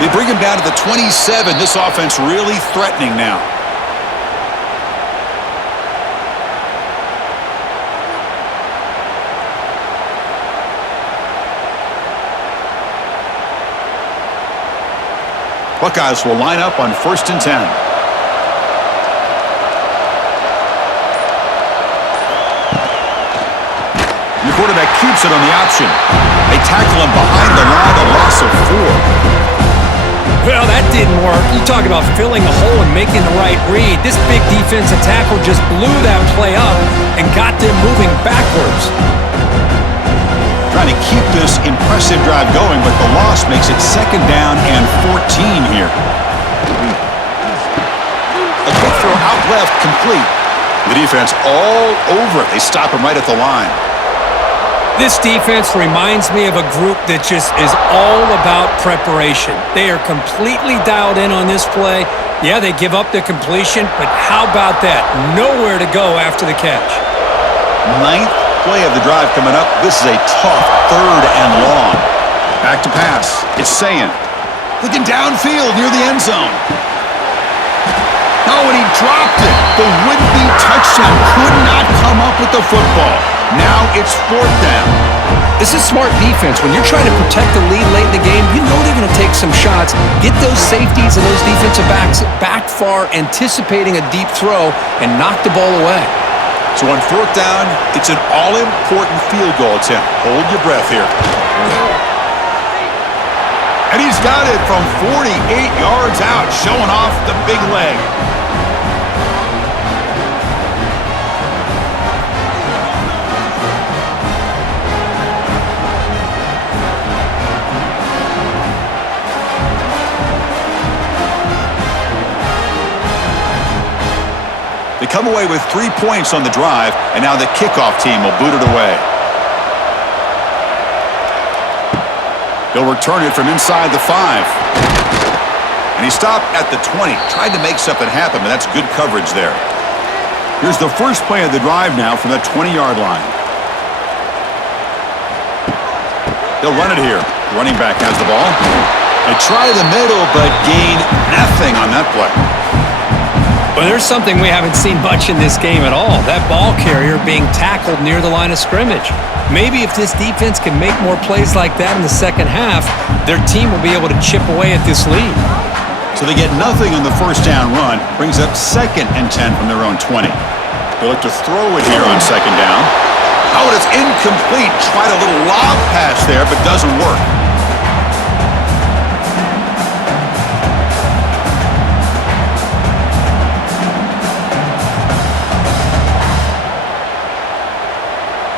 They bring him down to the 27. This offense really threatening now. Buckeyes will line up on 1st and 10. The quarterback keeps it on the option. They tackle him behind the line, a loss of 4. Well, that didn't work. You talk about filling a hole and making the right read. This big defensive tackle just blew that play up and got them moving backwards. Trying to keep this impressive drive going, but the loss makes it 2nd down and 14 here. A quick throw out left, complete. The defense all over it. They stop him right at the line. This defense reminds me of a group that just is all about preparation. They are completely dialed in on this play. Yeah, they give up the completion, but how about that? Nowhere to go after the catch. 9th play of the drive coming up. This is a tough 3rd and long. Back to pass. It's Sayin. Looking downfield near the end zone. Oh, and he dropped it. The would-be touchdown could not come up with the football. Now it's 4th down. This is smart defense. When you're trying to protect the lead late in the game, you know they're going to take some shots, get those safeties and those defensive backs back far, anticipating a deep throw, and knock the ball away. So on 4th down, it's an all-important field goal attempt. Hold your breath here. And he's got it from 48 yards out, showing off the big leg. They come away with 3 points on the drive, and now the kickoff team will boot it away. They'll return it from inside the 5. And he stopped at the 20. Tried to make something happen, but that's good coverage there. Here's the first play of the drive now from the 20-yard line. They'll run it here. The running back has the ball. They try the middle, but gain nothing on that play. Well, there's something we haven't seen much in this game at all. That ball carrier being tackled near the line of scrimmage. Maybe if this defense can make more plays like that in the second half, their team will be able to chip away at this lead. So they get nothing on the first down run. Brings up 2nd and 10 from their own 20. They look to throw it here on 2nd down. Oh, and it's incomplete. Tried a little lob pass there, but doesn't work.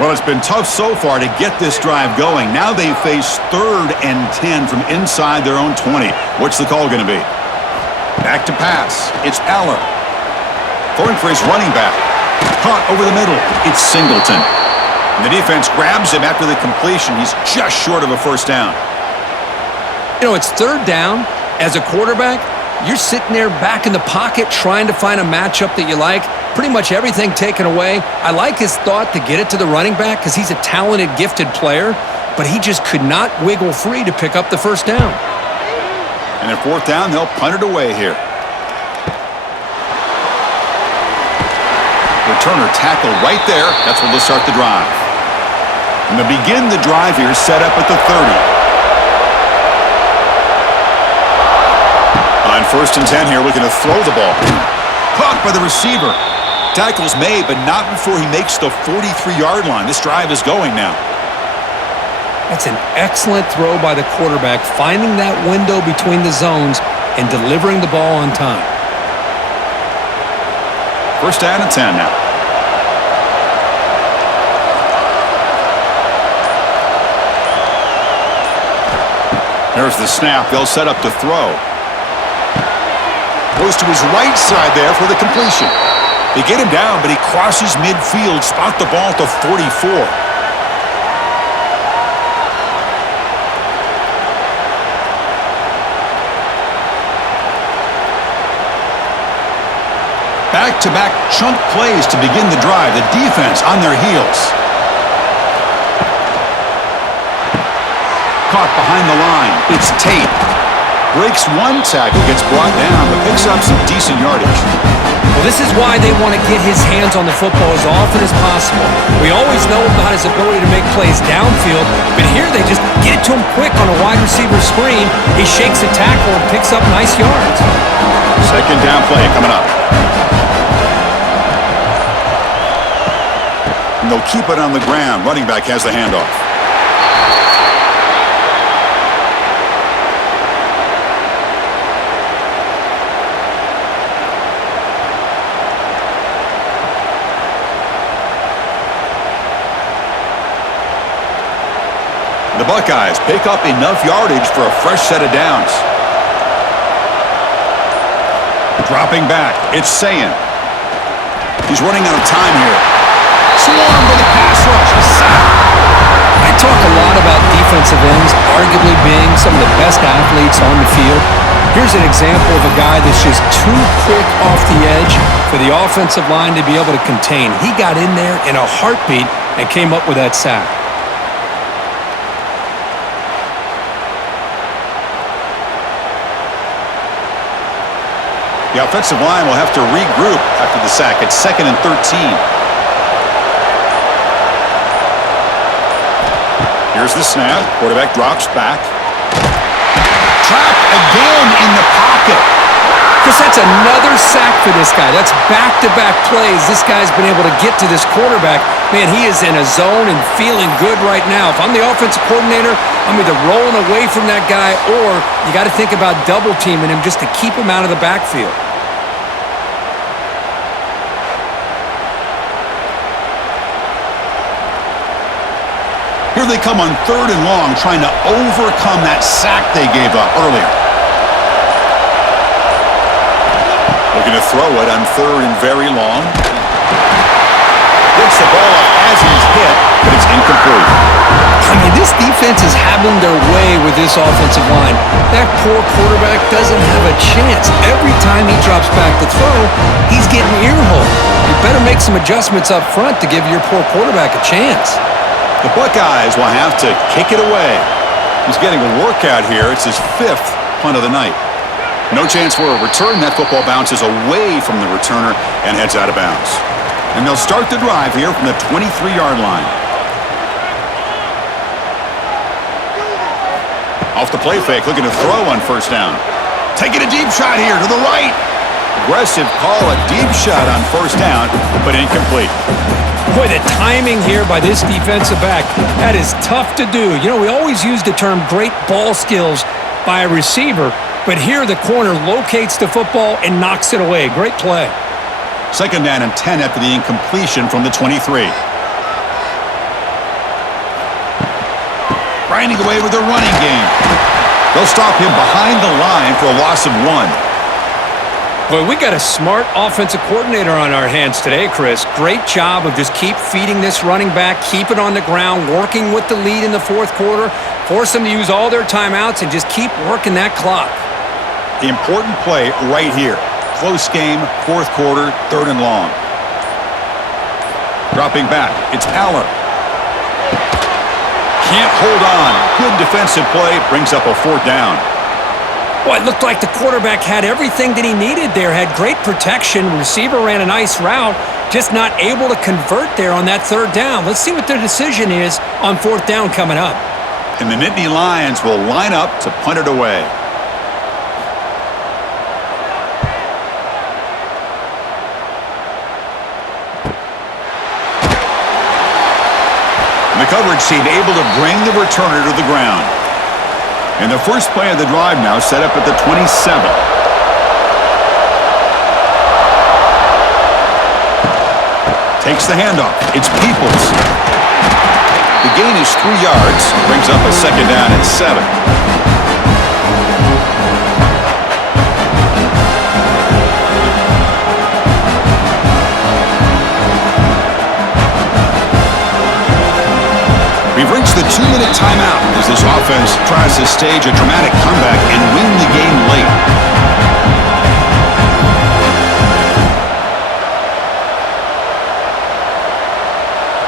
Well, it's been tough so far to get this drive going. Now they face 3rd and 10 from inside their own 20. What's the call going to be? Back to pass. It's Aller. Throwing for his running back. Caught over the middle. It's Singleton. And the defense grabs him after the completion. He's just short of a first down. You know, it's 3rd down. As a quarterback, you're sitting there back in the pocket trying to find a matchup that you like. Pretty much everything taken away. I like his thought to get it to the running back because he's a talented, gifted player, but he just could not wiggle free to pick up the first down. And at 4th down, they'll punt it away here. Returner tackle right there. That's where they'll start the drive. And they'll begin the drive here, set up at the 30. On 1st and 10 here, looking to throw the ball. Caught by the receiver. Tackle's made, but not before he makes the 43-yard line. This drive is going now. That's an excellent throw by the quarterback, finding that window between the zones and delivering the ball on time. First down and 10 now. There's the snap. They'll set up to throw. Goes to his right side there for the completion. They get him down, but he crosses midfield, spot the ball to 44. Back-to-back chunk plays to begin the drive. The defense on their heels. Caught behind the line. It's Tate. Breaks one tackle, gets brought down, but picks up some decent yardage. Well, this is why they want to get his hands on the football as often as possible. We always know about his ability to make plays downfield, but here they just get it to him quick on a wide receiver screen. He shakes a tackle and picks up nice yards. Second down play coming up. And they'll keep it on the ground. Running back has the handoff. The Buckeyes pick up enough yardage for a fresh set of downs. Dropping back, it's Sayin. He's running out of time here. Swarmed with a pass rush, a sack. I talk a lot about defensive ends arguably being some of the best athletes on the field. Here's an example of a guy that's just too quick off the edge for the offensive line to be able to contain. He got in there in a heartbeat and came up with that sack. The offensive line will have to regroup after the sack. It's 2nd and 13. Here's the snap. Quarterback drops back. Trapped again in the pocket. Because that's another sack for this guy. That's back-to-back plays. This guy's been able to get to this quarterback. Man, he is in a zone and feeling good right now. If I'm the offensive coordinator, I'm either rolling away from that guy or you got to think about double-teaming him just to keep him out of the backfield. Here they come on 3rd and long, trying to overcome that sack they gave up earlier. Looking to throw it on 3rd and very long. Gets the ball up as he's hit, but it's incomplete. I mean, this defense is having their way with this offensive line. That poor quarterback doesn't have a chance. Every time he drops back to throw, he's getting earholed. You better make some adjustments up front to give your poor quarterback a chance. The Buckeyes will have to kick it away. He's getting a workout here. It's his 5th punt of the night. No chance for a return. That football bounces away from the returner and heads out of bounds. And they'll start the drive here from the 23-yard line. Off the play fake, looking to throw on 1st down. Taking a deep shot here to the right. Aggressive call, a deep shot on 1st down, but incomplete. Boy, the timing here by this defensive back, that is tough to do. You know, we always use the term great ball skills by a receiver, but here the corner locates the football and knocks it away. Great play. 2nd down and 10 after the incompletion from the 23. Grinding away with the running game. They'll stop him behind the line for a loss of 1. Boy, we got a smart offensive coordinator on our hands today, Chris. Great job of just keep feeding this running back, keep it on the ground, working with the lead in the 4th quarter, force them to use all their timeouts, and just keep working that clock. The important play right here. Close game, 4th quarter, 3rd and long. Dropping back, it's Aller. Can't hold on. Good defensive play, brings up a 4th down. Boy, it looked like the quarterback had everything that he needed there, had great protection. Receiver ran a nice route, just not able to convert there on that 3rd down. Let's see what their decision is on 4th down coming up. And the Nittany Lions will line up to punt it away. The coverage team able to bring the returner to the ground. And the first play of the drive now set up at the 27. Takes the handoff. It's Peoples. The gain is 3 yards. Brings up a second down at 7. We've reached the 2-minute timeout as this offense tries to stage a dramatic comeback and win the game late.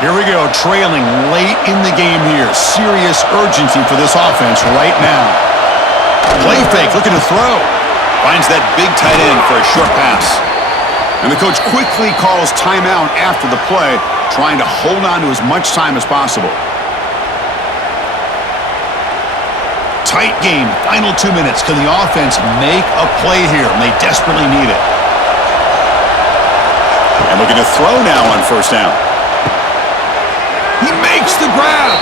Here we go, trailing late in the game here. Serious urgency for this offense right now. Play fake, looking to throw. Finds that big tight end for a short pass. And the coach quickly calls timeout after the play, trying to hold on to as much time as possible. Tight game, final 2 minutes. Can the offense make a play here? And they desperately need it. And looking to throw now on first down. He makes the grab.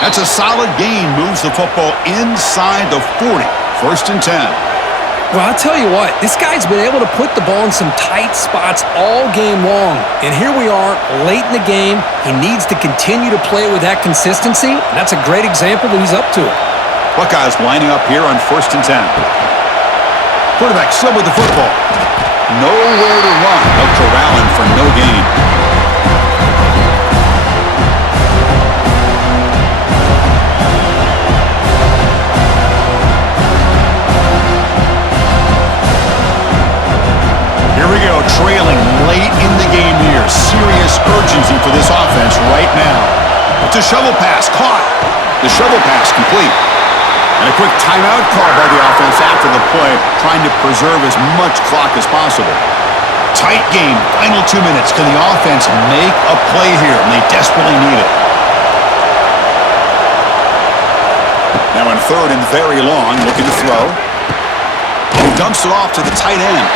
That's a solid gain. Moves the football inside the 40. 1st and 10. Well, I'll tell you what, this guy's been able to put the ball in some tight spots all game long. And here we are, late in the game. He needs to continue to play with that consistency. And that's a great example that he's up to it. Buckeyes lining up here on 1st and 10. Quarterback still with the football. Nowhere to run. They'll corral him for no gain. Here we go, trailing late in the game here. Serious urgency for this offense right now. It's a shovel pass, caught. The shovel pass complete. And a quick timeout call by the offense after the play, trying to preserve as much clock as possible. Tight game, final 2 minutes. Can the offense make a play here? And they desperately need it. Now in 3rd and very long, looking to throw. He dumps it off to the tight end.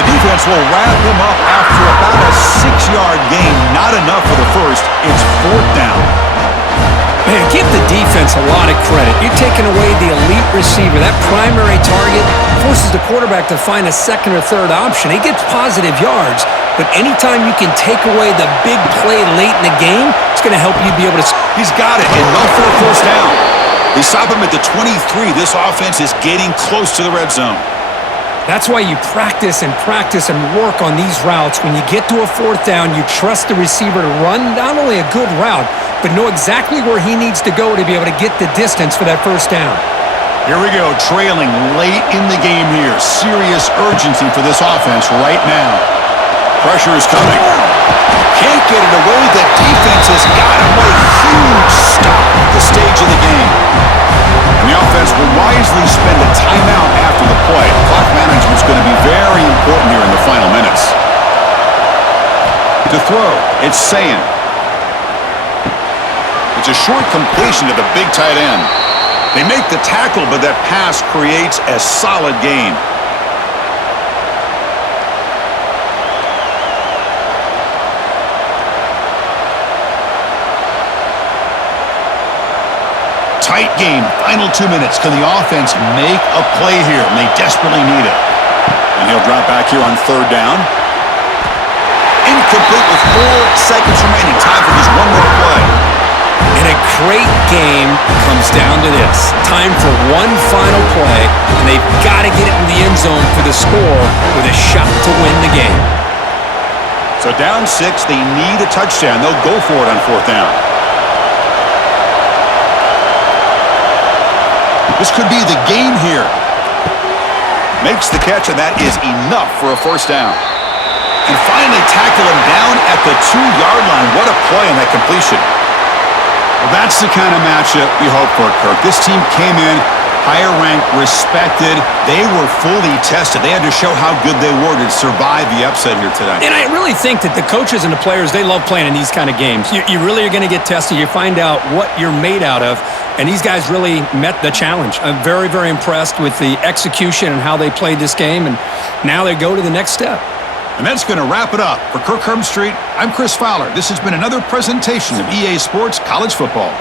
The defense will wrap him up after about a 6-yard gain. Not enough for the first. It's 4th down. Man, give the defense a lot of credit. You're taking away the elite receiver. That primary target forces the quarterback to find a 2nd or 3rd option. He gets positive yards, but anytime you can take away the big play late in the game, it's going to help you be able to... He's got it, enough for a 1st down. They stop him at the 23. This offense is getting close to the red zone. That's why you practice and work on these routes. When you get to a 4th down, you trust the receiver to run not only a good route, but know exactly where he needs to go to be able to get the distance for that 1st down. Here we go, trailing late in the game here. Serious urgency for this offense right now. Pressure is coming. Can't get it away. The defense has got him. What a huge stop at the stage of the game. And the offense will wisely spend a timeout after the play. Clock management is going to be very important here in the final minutes. To throw, it's Sayin. It's a short completion to the big tight end. They make the tackle, but that pass creates a solid gain. Tight game, final 2 minutes. Can the offense make a play here? And they desperately need it. And he'll drop back here on 3rd down. Incomplete with 4 seconds remaining. Time for just one more play. And a great game comes down to this. Time for one final play, and they've got to get it in the end zone for the score with a shot to win the game. So down 6, they need a touchdown. They'll go for it on 4th down. This could be the game here. Makes the catch, and that is enough for a 1st down. And finally tackle him down at the 2-yard line. What a play on that completion. Well, that's the kind of matchup you hope for, Kirk. This team came in higher ranked, respected. They were fully tested. They had to show how good they were to survive the upset here today. And I really think that the coaches and the players, they love playing in these kind of games. You really are going to get tested. You find out what you're made out of. And these guys really met the challenge. I'm very, very impressed with the execution and how they played this game. And now they go to the next step. And that's going to wrap it up. For Kirk Herbstreit, I'm Chris Fowler. This has been another presentation of EA Sports College Football.